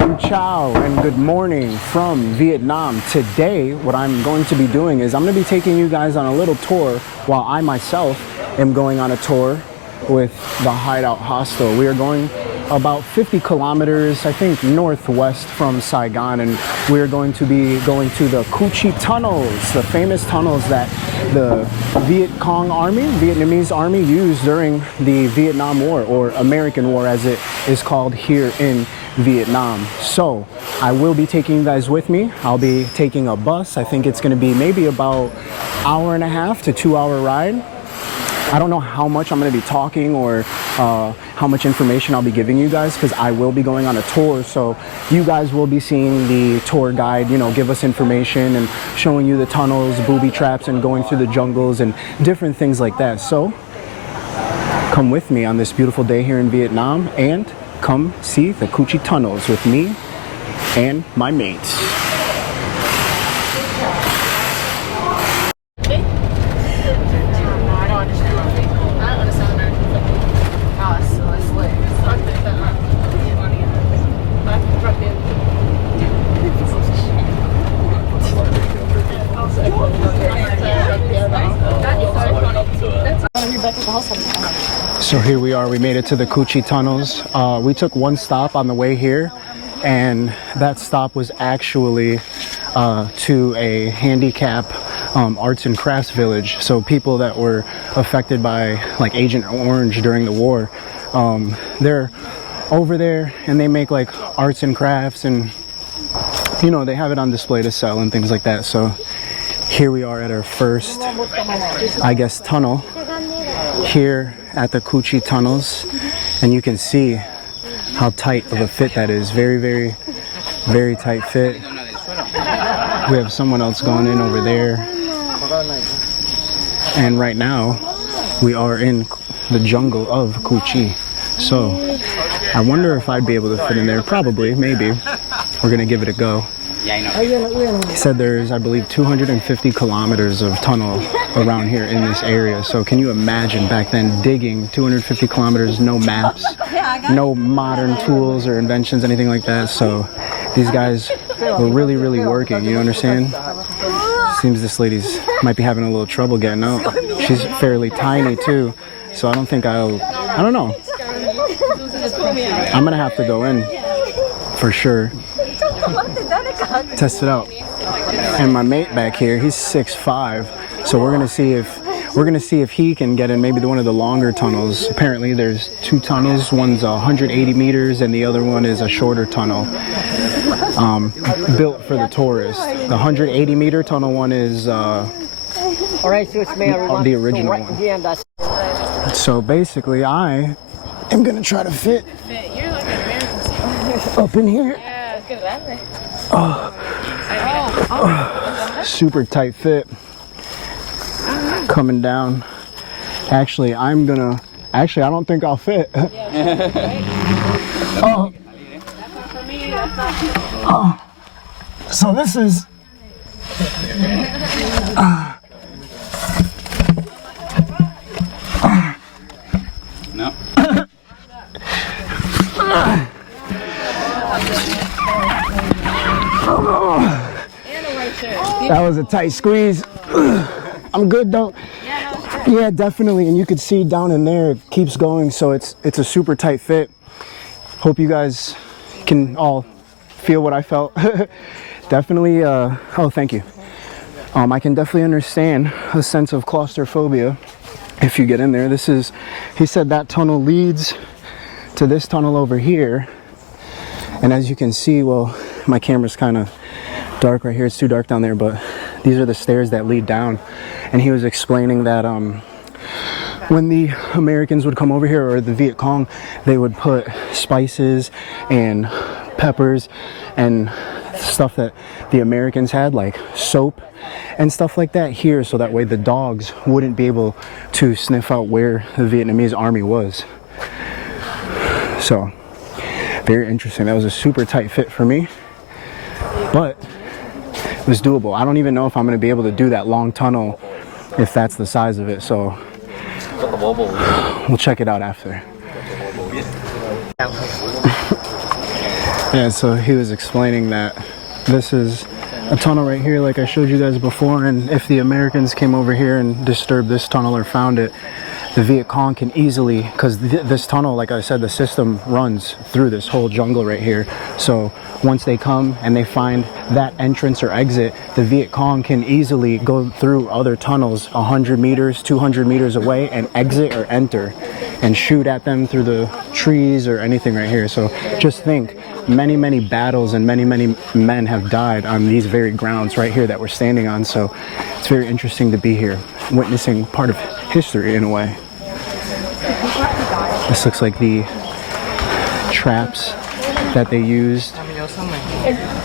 Xin chào and good morning from Vietnam. Today, what I'm going to be doing is I'm going to be taking you guys on a little tour while I myself am going on a tour with the Hideout Hostel. We are going about 50 kilometers, I think, northwest from Saigon, and we're going to be going to the Cu Chi tunnels, the famous tunnels that the Vietcong army, Vietnamese army, used during the Vietnam War, or American War as it is called here in Vietnam. So I will be taking you guys with me. I'll be taking a bus. I think it's going to be maybe about hour and a half to 2 hour ride. I don't know how much I'm going to be talking or how much information I'll be giving you guys, because I will be going on a tour. So you guys will be seeing the tour guide, you know, give us information and showing you the tunnels, booby traps, and going through the jungles and different things like that. So come with me on this beautiful day here in Vietnam and come see the Cu Chi tunnels with me and my mates. So here we are, we made it to the Cu Chi tunnels. We took one stop on the way here, and that stop was actually to a handicap arts and crafts village. So people that were affected by like Agent Orange during the war, they're over there and they make like arts and crafts, and you know, they have it on display to sell and things like that. So here we are at our first, I guess, tunnel here at the Cu Chi tunnels, and you can see how tight of a fit that is. Very, very, very tight fit. We have someone else going in over there, and right now we are in the jungle of Cu Chi. So I wonder if I'd be able to fit in there. Probably, maybe. We're gonna give it a go. He said there's, I believe, 250 kilometers of tunnel around here in this area. So can you imagine back then digging 250 kilometers, no maps, no modern tools or inventions, anything like that. So these guys were really, really working, you understand? Seems this lady's might be having a little trouble getting out. She's fairly tiny too, so I don't think I don't know. I'm gonna have to go in for sure. Test it out. And my mate back here, he's 6'5", so we're gonna see if he can get in maybe one of the longer tunnels. Apparently there's two tunnels. One's 180 meters and the other one is a shorter tunnel, built for the tourists. The 180 meter tunnel one is the original one. So basically I am gonna try to fit up in here. Super tight fit. Coming down. Actually, I don't think I'll fit. So this is no. That was a tight squeeze. I'm good though. Yeah, definitely. And you could see down in there, it keeps going. So it's a super tight fit. Hope you guys can all feel what I felt. Definitely. Oh, thank you. I can definitely understand a sense of claustrophobia if you get in there. He said that tunnel leads to this tunnel over here. And as you can see, well, my camera's kind of dark right here. It's too dark down there, but these are the stairs that lead down. And he was explaining that when the Americans would come over here, or the Vietcong, they would put spices and peppers and stuff that the Americans had, like soap and stuff like that, here, so that way the dogs wouldn't be able to sniff out where the Vietnamese army was. So very interesting. That was a super tight fit for me, but it was doable. I don't even know if I'm going to be able to do that long tunnel if that's the size of it, so we'll check it out after. Yeah, so he was explaining that this is a tunnel right here like I showed you guys before, and if the Americans came over here and disturbed this tunnel or found it, the Vietcong can easily, because this tunnel, like I said, the system runs through this whole jungle right here. So once they come and they find that entrance or exit, the Vietcong can easily go through other tunnels 100 meters, 200 meters away and exit or enter and shoot at them through the trees or anything right here. So just think, many battles and many men have died on these very grounds right here that we're standing on. So it's very interesting to be here, witnessing part of history in a way. This looks like the traps that they used.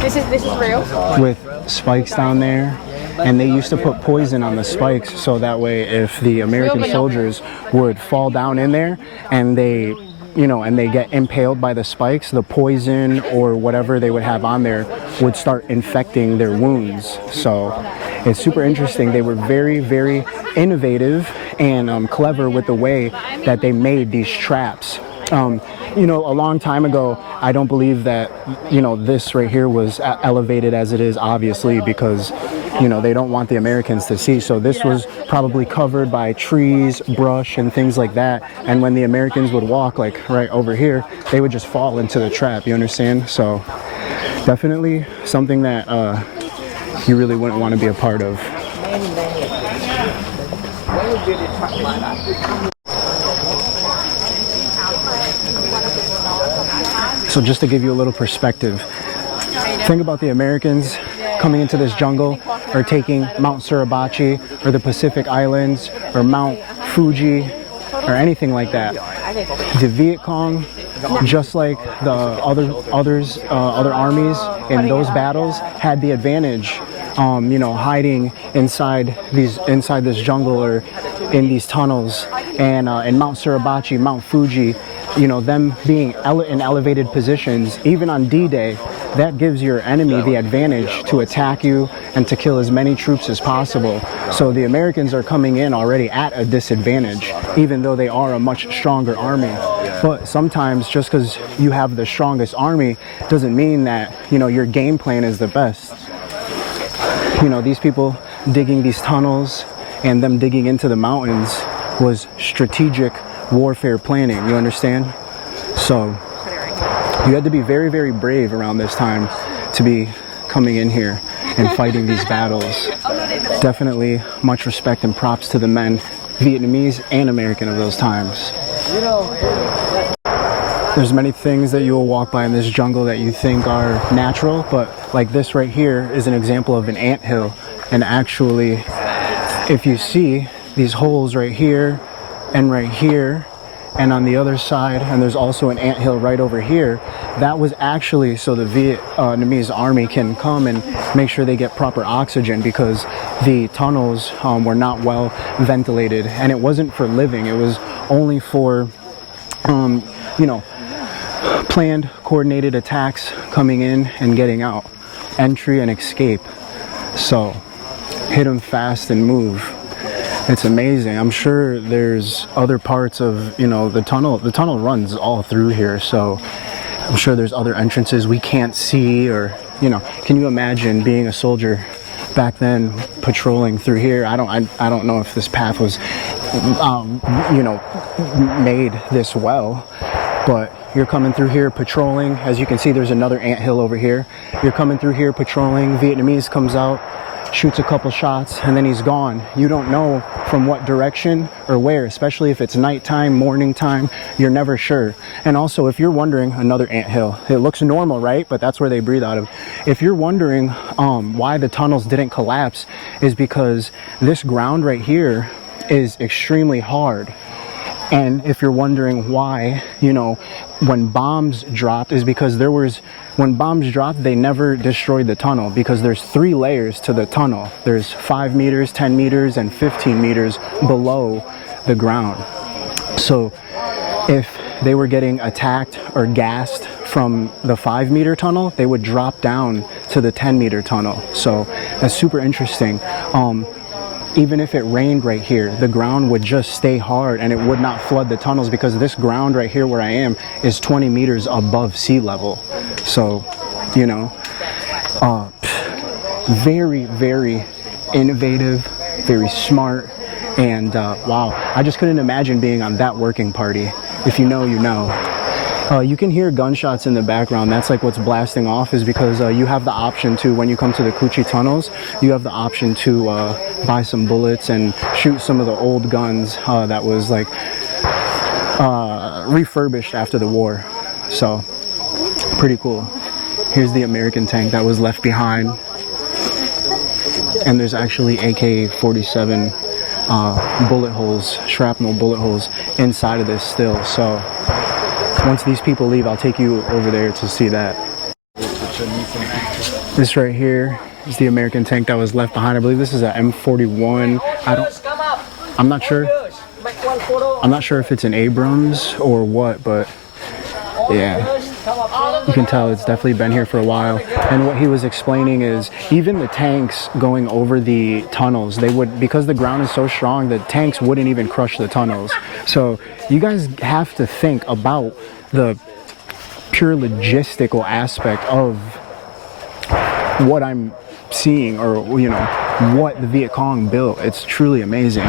This is real. With spikes down there. And they used to put poison on the spikes so that way if the American soldiers would fall down in there and they, you know, and they get impaled by the spikes, the poison or whatever they would have on there would start infecting their wounds. So it's super interesting. They were very innovative and clever with the way that they made these traps. You know, a long time ago, I don't believe that, you know, this right here was elevated as it is, obviously, because, you know, they don't want the Americans to see. So this was probably covered by trees, brush, and things like that. And when the Americans would walk, like right over here, they would just fall into the trap, you understand? So definitely something that you really wouldn't want to be a part of. So just to give you a little perspective, think about the Americans coming into this jungle or taking Mount Suribachi or the Pacific Islands or Mount Fuji or anything like that. The Vietcong, just like the other armies in those battles, had the advantage, you know, hiding inside this jungle or in these tunnels. And in Mount Suribachi, Mount Fuji, you know, them being in elevated positions, even on D-Day, that gives your enemy the advantage to attack you and to kill as many troops as possible. So the Americans are coming in already at a disadvantage, even though they are a much stronger army. But sometimes just because you have the strongest army doesn't mean that, you know, your game plan is the best. You know, these people digging these tunnels and them digging into the mountains was strategic warfare planning, you understand? So you had to be very brave around this time to be coming in here and fighting these battles. Definitely much respect and props to the men, Vietnamese and American, of those times. There's many things that you will walk by in this jungle that you think are natural, but like this right here is an example of an anthill. And actually, if you see these holes right here and right here and on the other side, and there's also an anthill right over here, that was actually so the Vietnamese army can come and make sure they get proper oxygen, because the tunnels were not well ventilated, and it wasn't for living, it was only for you know, planned coordinated attacks coming in and getting out, entry and escape. So hit them fast and move. It's amazing. I'm sure there's other parts of, you know, the tunnel runs all through here, so I'm sure there's other entrances we can't see, or, you know, can you imagine being a soldier back then patrolling through here? I don't know if this path was you know, made this well, but you're coming through here patrolling. As you can see, there's another anthill over here. You're coming through here patrolling. Vietnamese comes out, shoots a couple shots, and then he's gone. You don't know from what direction or where, especially if it's nighttime, morning time, you're never sure. And also, if you're wondering, another anthill, it looks normal, right? But that's where they breathe out of. If you're wondering why the tunnels didn't collapse, is because this ground right here is extremely hard. And if you're wondering why, you know, when bombs dropped, is because when bombs dropped, they never destroyed the tunnel, because there's 3 layers to the tunnel. There's 5 meters, 10 meters, and 15 meters below the ground. So if they were getting attacked or gassed from the 5-meter tunnel, they would drop down to the 10-meter tunnel. So that's super interesting. Even if it rained right here, the ground would just stay hard and it would not flood the tunnels, because this ground right here where I am is 20 meters above sea level. So, you know, very, very innovative, very smart, and wow, I just couldn't imagine being on that working party. If you know, you know. You can hear gunshots in the background. That's like what's blasting off, is because you have the option to, when you come to the Coochie tunnels, you have the option to buy some bullets and shoot some of the old guns that was like refurbished after the war. So pretty cool. Here's the American tank that was left behind, and there's actually AK-47 bullet holes, shrapnel bullet holes inside of this still. So once these people leave, I'll take you over there to see that. This right here is the American tank that was left behind. I believe this is a M41. I'm not sure. I'm not sure if it's an Abrams or what, but yeah, you can tell it's definitely been here for a while. And what he was explaining is even the tanks going over the tunnels, they would, because the ground is so strong, the tanks wouldn't even crush the tunnels. So you guys have to think about the pure logistical aspect of what I'm seeing, or you know, what the Vietcong built. It's truly amazing.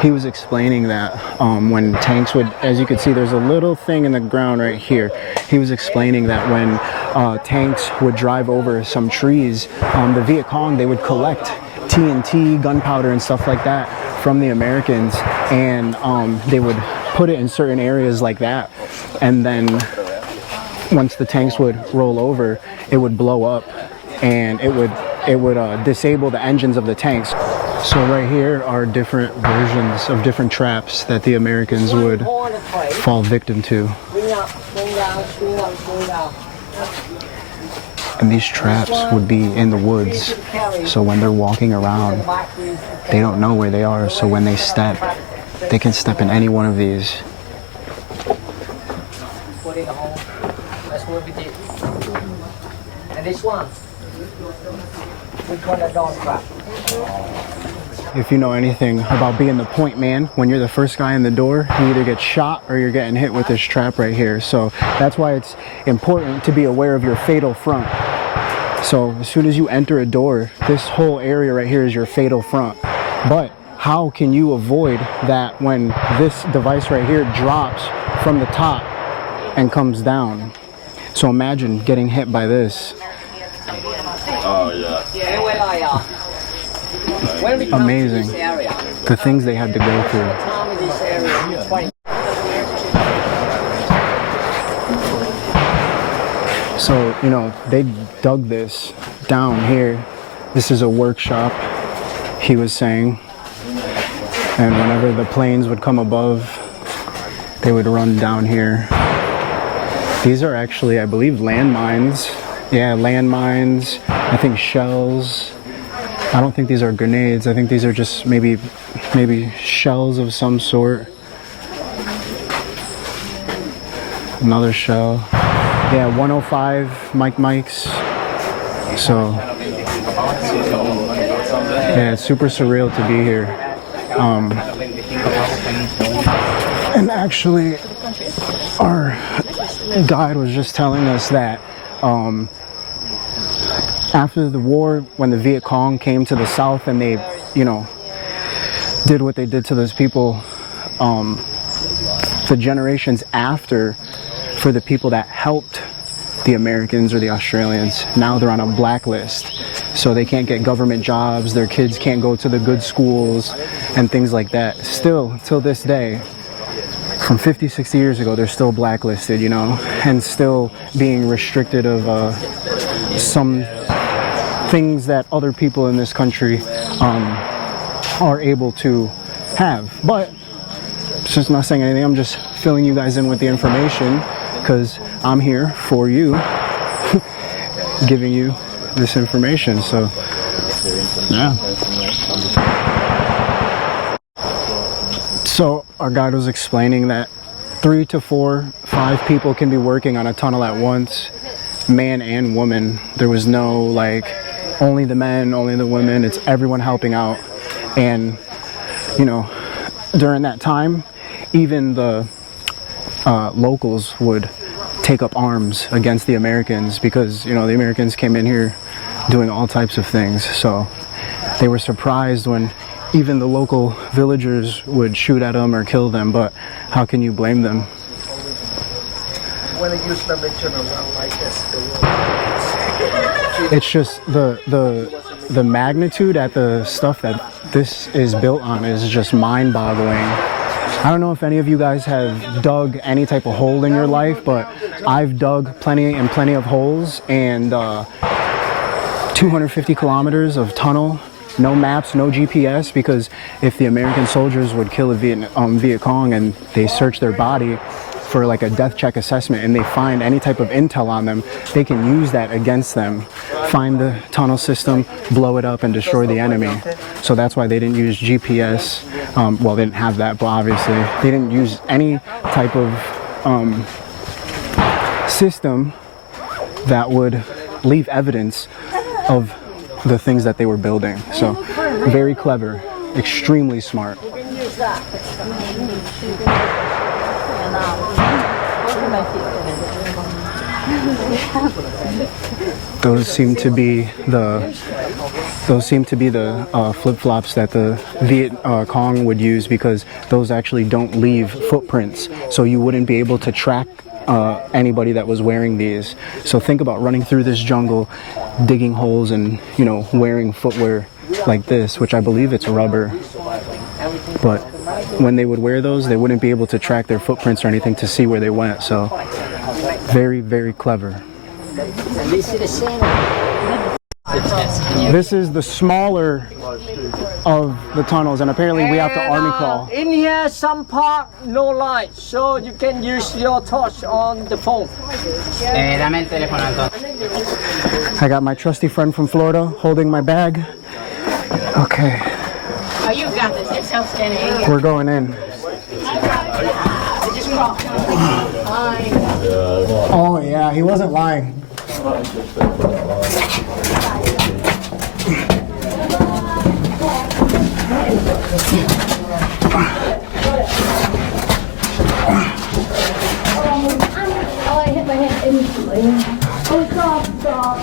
He was explaining that when tanks would, as you can see, there's a little thing in the ground right here. He was explaining that when tanks would drive over some trees, the Vietcong, they would collect TNT, gunpowder, and stuff like that from the Americans, and they would put it in certain areas like that. And then once the tanks would roll over, it would blow up, and it would disable the engines of the tanks. So right here are different versions of different traps that the Americans would fall victim to. And these traps would be in the woods. So when they're walking around, they don't know where they are. So when they step, they can step in any one of these. And this one, we call it a dog trap. If you know anything about being the point man, when you're the first guy in the door, you either get shot or you're getting hit with this trap right here. So that's why it's important to be aware of your fatal front. So as soon as you enter a door, this whole area right here is your fatal front. But how can you avoid that when this device right here drops from the top and comes down? So imagine getting hit by this. Oh yeah. Amazing. The things they had to go through. So, you know, they dug this down here. This is a workshop, he was saying. And whenever the planes would come above, they would run down here. These are actually, I believe, landmines. Yeah, landmines. I think shells. I don't think these are grenades. I think these are just maybe shells of some sort. Another shell. Yeah, 105 mics. So yeah, it's super surreal to be here. And actually, our guide was just telling us that after the war, when the Vietcong came to the South and they, you know, did what they did to those people, the generations after, for the people that helped the Americans or the Australians, now they're on a blacklist. So they can't get government jobs, their kids can't go to the good schools and things like that. Still, till this day, from 50, 60 years ago, they're still blacklisted, you know, and still being restricted of some things that other people in this country are able to have. But just not saying anything, I'm just filling you guys in with the information because I'm here for you, giving you this information. So yeah. So our guide was explaining that 3 to 4, 5 people can be working on a tunnel at once, man and woman. There was no like only the men, only the women. It's everyone helping out. And you know, during that time, even the locals would take up arms against the Americans because, you know, the Americans came in here doing all types of things. So they were surprised when even the local villagers would shoot at them or kill them, but how can you blame them? When I use the regional well like this, It's just the magnitude at the stuff that this is built on is just mind-boggling. I don't know if any of you guys have dug any type of hole in your life, but I've dug plenty of holes, and 250 kilometers of tunnel, no maps, no GPS, because if the American soldiers would kill a Vietcong and they search their body for like a death check assessment and they find any type of intel on them, they can use that against them, find the tunnel system, blow it up and destroy the enemy. So that's why they didn't use GPS. Well, they didn't have that, but obviously they didn't use any type of system that would leave evidence of the things that they were building. So very clever, extremely smart. Those seem to be the flip-flops that the Vietcong would use, because those actually don't leave footprints, so you wouldn't be able to track anybody that was wearing these. So think about running through this jungle, digging holes, and, you know, wearing footwear like this, which I believe it's rubber. But when they would wear those, they wouldn't be able to track their footprints or anything to see where they went. So very, very clever. This is the smaller of the tunnels, and apparently we have to army crawl. In here, some part no light, so you can use your torch on the phone. I got my trusty friend from Florida holding my bag. Okay. Oh, you got this. You're self-standing. We're going in. Just crawl. Oh yeah, he wasn't lying. Oh, I hit my head instantly. Oh, stop.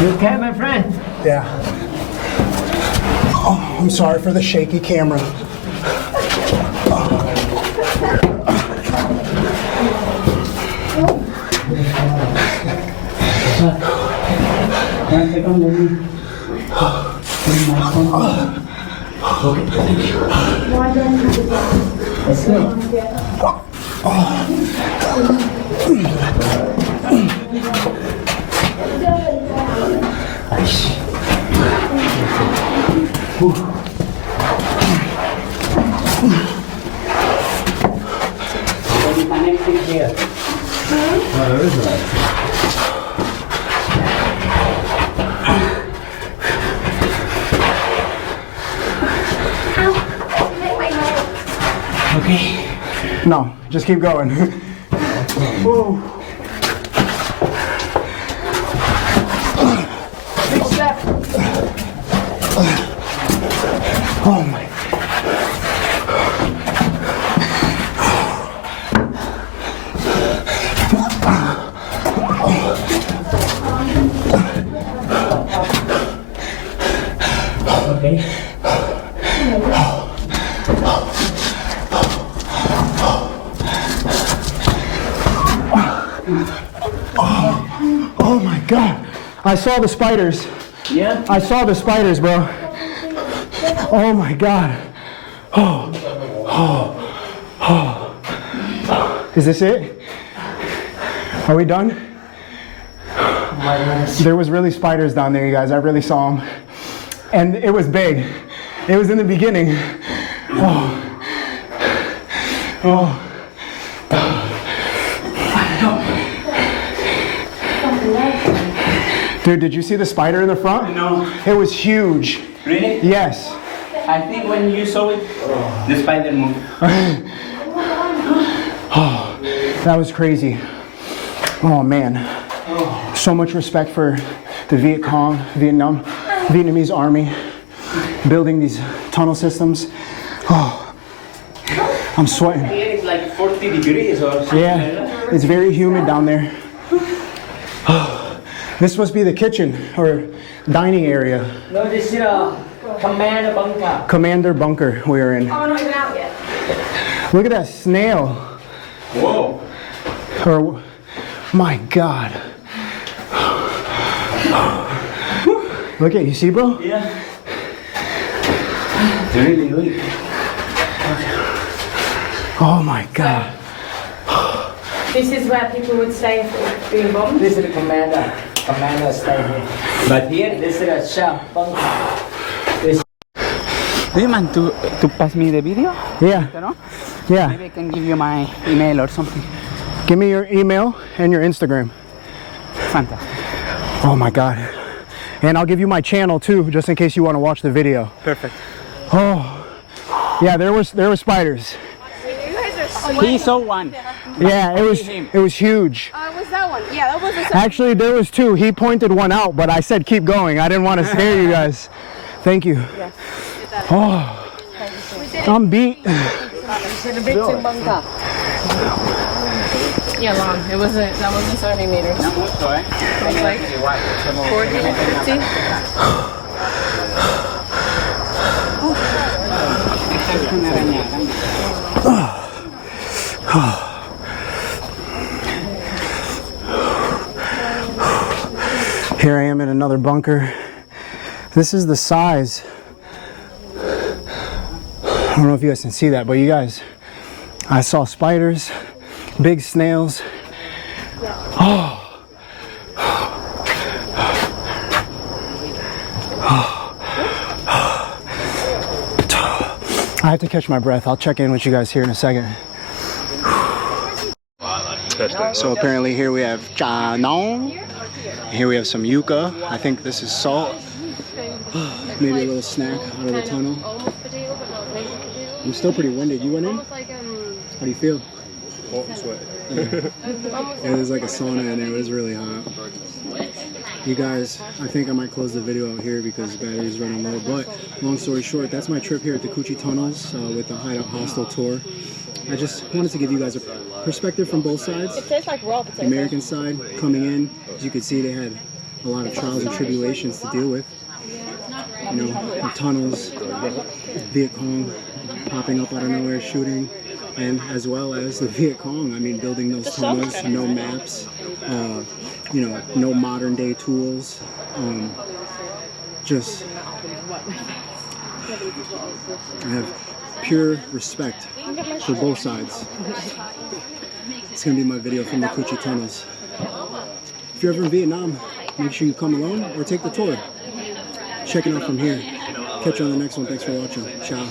You okay, my friend? Yeah. Oh, I'm sorry for the shaky camera. Okay. No, just keep going. Whoa. Big step. Oh my. Okay. Oh my God. I saw the spiders. Yeah? I saw the spiders, bro. Oh my God. Is this it? Are we done? There was really spiders down there, you guys. I really saw them. And it was big. It was in the beginning. Dude, did you see the spider in the front? No. It was huge. Really? Yes. I think when you saw it, the spider moved. That was crazy. Oh man. So much respect for the Vietcong, Vietnamese army, building these tunnel systems. Oh, I'm sweating. Here it's like 40 degrees or something. Yeah, it's very humid down there. This must be the kitchen or dining area. No, this is a commander bunker. Commander bunker we're in. Oh, not even out yet. Look at that snail. Whoa. Or, my God. Look at, you see, bro? Yeah. Really, really. Oh my God. This is where people would stay if it was being bombed. This is the commander. Commander stay here. But here, this is a shell bunker. Do you mind to pass me the video? Yeah, You know? yeah. Maybe I can give you my email or something. Give me your email and your Instagram. Fantastic. Oh my God. And I'll give you my channel too, just in case you want to watch the video. Perfect. Oh, yeah, there were spiders. You guys are sweating. He saw one. Yeah, it was huge. Was that one? Yeah, that was the Actually, there was two. He pointed one out, but I said keep going. I didn't want to scare you guys. Thank you. Oh, I'm beat. This is the victim bunker. Yeah, long. That wasn't 30 meters. No mucho, eh? It was like 40, 50. Esta es una araña grande. Here I am in another bunker. This is the size. I don't know if you guys can see that, but you guys, I saw spiders, big snails. Oh. I have to catch my breath. I'll check in with you guys here in a second. So apparently here we have cha nong. Here we have some yuca. I think this is salt. Maybe a little snack out of the tunnel. I'm still pretty winded. You went in? How do you feel? Oh, I'm sweating. It was like a sauna and it was really hot. You guys, I think I might close the video out here because the battery's running low. But long story short, that's my trip here at the Coochie Tunnels with the Hideout Hostel tour. I just wanted to give you guys a perspective from both sides. It tastes like raw potato. The American side coming in, as you can see, they had a lot of trials and tribulations to deal with. You know, the tunnels, Vietcong popping up out of nowhere, shooting, and as well as the Vietcong. I mean, building those tunnels, no maps, you know, no modern day tools. Just, I have pure respect for both sides. It's gonna be my video from the Coochie Tunnels. If you're ever in Vietnam, make sure you come alone or take the tour. Checking out from here. Catch you on the next one. Thanks for watching. Ciao.